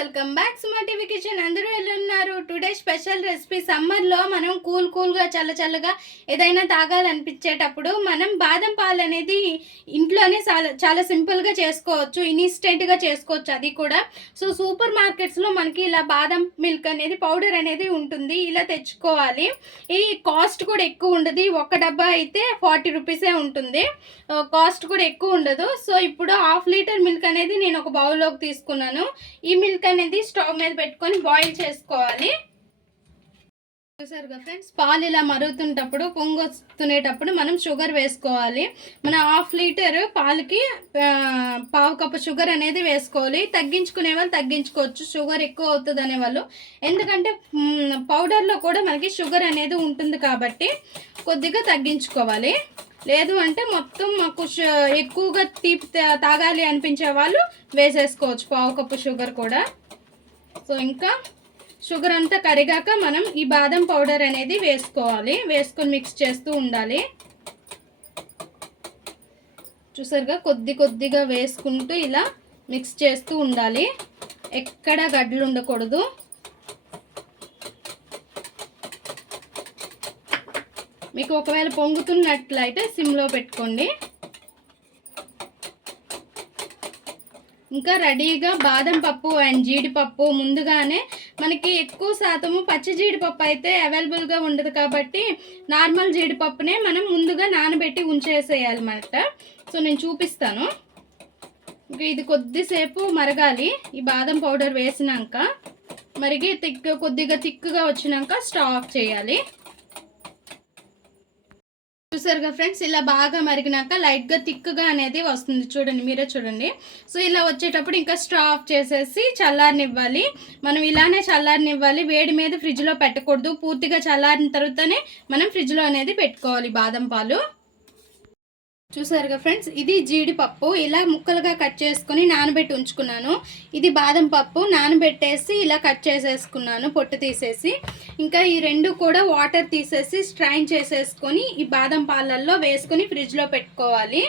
Welcome back Suma TV kitchen. అందరూ ఎలా ఉన్నారు టుడే స్పెషల్ రెసిపీ. సమ్మర్లో మనం కూల్ కూల్గా చల్ల చల్లగా ఏదైనా తాగాలనిపించేటప్పుడు మనం బాదం పాలు అనేది ఇంట్లోనే చాలా చాలా సింపుల్గా చేసుకోవచ్చు. ఇన్స్టెంట్గా చేసుకోవచ్చు. అది కూడా. సో సూపర్ మార్కెట్స్లో మనకి ఇలా బాదం మిల్క్ అనేది పౌడర్ అనేది ఉంటుంది. ఇలా తెచ్చుకోవాలి. ఈ కాస్ట్ కూడా ఎక్కువ ఉండదు. ఒక డబ్బా అయితే ఫార్టీ రూపీసే ఉంటుంది. కాస్ట్ కూడా ఎక్కువ ఉండదు. సో ఇప్పుడు హాఫ్ లీటర్ మిల్క్ అనేది నేను ఒక బౌల్లోకి తీసుకున్నాను. ఈ మిల్క్ అనేది స్టవ్ మీద పెట్టుకొని బాయిల్ చేసుకోవాలి. చూసారుగా ఫ్రెండ్స్ పాలు ఇలా మరుగుతుంటప్పుడు పొంగొస్తునేటప్పుడు మనం షుగర్ వేసుకోవాలి. మన హాఫ్ లీటర్ పాలకి పావు కప్పు షుగర్ అనేది వేసుకోవాలి. తగ్గించుకునే వాళ్ళు తగ్గించుకోవచ్చు. షుగర్ ఎక్కువ అవుతుంది అనేవాళ్ళు ఎందుకంటే పౌడర్లో కూడా మనకి షుగర్ అనేది ఉంటుంది కాబట్టి కొద్దిగా తగ్గించుకోవాలి. లేదు అంటే మొత్తం మాకు షు- ఎక్కువగా తీపి తాగాలి అనిపించే వాళ్ళు వేసేసుకోవచ్చు. పావు కప్పు షుగర్ కూడా. సో ఇంకా షుగర్ అంతా కరిగాక మనం ఈ బాదం పౌడర్ అనేది వేసుకోవాలి. వేసుకొని మిక్స్ చేస్తూ ఉండాలి. చూసారుగా? కొద్ది కొద్దిగా వేసుకుంటూ ఇలా మిక్స్ చేస్తూ ఉండాలి. ఎక్కడ గడ్డలు ఉండకూడదు మీకు ఒకవేళ పొంగుతున్నట్లయితే సిమ్లో పెట్టుకోండి. ఇంకా రెడీగా బాదం పప్పు అండ్ జీడిపప్పు ముందుగానే మనకి ఎక్కువ శాతము పచ్చి జీడిపప్పు అయితే అవైలబుల్గా ఉండదు కాబట్టి నార్మల్ జీడిపప్పునే మనం ముందుగా నానబెట్టి ఉంచేసేయాలన్నమాట సో నేను చూపిస్తాను. ఇంకా ఇది కొద్దిసేపు మరగాలి. ఈ బాదం పౌడర్ వేసినాక మరిగి తిక్ కొద్దిగా తిక్కుగా వచ్చినాక స్టవ్ ఆఫ్ చేయాలి. చూసారుగా ఫ్రెండ్స్ ఇలా బాగా మరిగినాక లైట్గా థిక్గా అనేది వస్తుంది. చూడండి మీరే చూడండి. సో ఇలా వచ్చేటప్పుడు ఇంకా స్టవ్ ఆఫ్ చేసేసి చల్లారనివ్వాలి. మనం ఇలానే చల్లారనివ్వాలి. వేడి మీద ఫ్రిడ్జ్లో పెట్టకూడదు. పూర్తిగా చల్లారిన తర్వాతనే మనం ఫ్రిడ్జ్లో అనేది పెట్టుకోవాలి బాదం పాలు. చూసారుగా ఫ్రెండ్స్ ఇది జీడిపప్పు. ఇలా ముక్కలుగా కట్ చేసుకుని నానబెట్టి ఉంచుకున్నాను. ఇది బాదం పప్పు నానబెట్టేసి ఇలా కట్ చేసేసుకున్నాను పొట్టు తీసేసి. ఇంకా ఈ రెండు కూడా వాటర్ తీసేసి స్ట్రైన్ చేసేసుకొని ఈ బాదం పాలల్లో వేసుకొని ఫ్రిడ్జ్లో పెట్టుకోవాలి.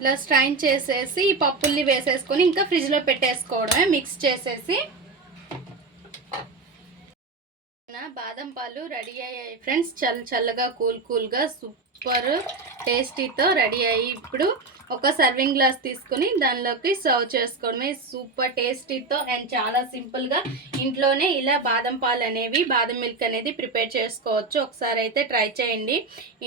ఇలా స్ట్రైన్ చేసేసి ఈ పప్పుల్ని వేసేసుకొని ఇంకా ఫ్రిడ్జ్లో పెట్టేసుకోవడమే మిక్స్ చేసేసి. నా బాదం పాలు రెడీ అయ్యాయి ఫ్రెండ్స్. చల్ల చల్లగా కూల్ కూల్గా సూపర్. టేస్టీతో రెడీ అయ్యి ఇప్పుడు ఒక సర్వింగ్ గ్లాస్ తీసుకుని దానిలోకి సర్వ్ చేసుకోవడమే సూపర్ టేస్టీతో అండ్ చాలా సింపుల్గా ఇంట్లోనే ఇలా బాదం పాలు అనేవి బాదం మిల్క్ అనేది ప్రిపేర్ చేసుకోవచ్చు. ఒకసారి అయితే ట్రై చేయండి.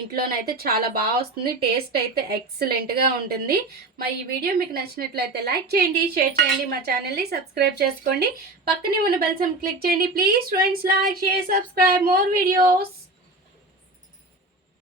ఇంట్లోనైతే చాలా బాగా వస్తుంది. టేస్ట్ అయితే ఎక్సలెంట్గా ఉంటుంది. మా ఈ వీడియో మీకు నచ్చినట్లయితే లైక్ చేయండి షేర్ చేయండి మా ఛానల్ని సబ్స్క్రైబ్ చేసుకోండి. పక్కనే ఉన్న బెల్సం క్లిక్ చేయండి. Please friends like share subscribe. More videos.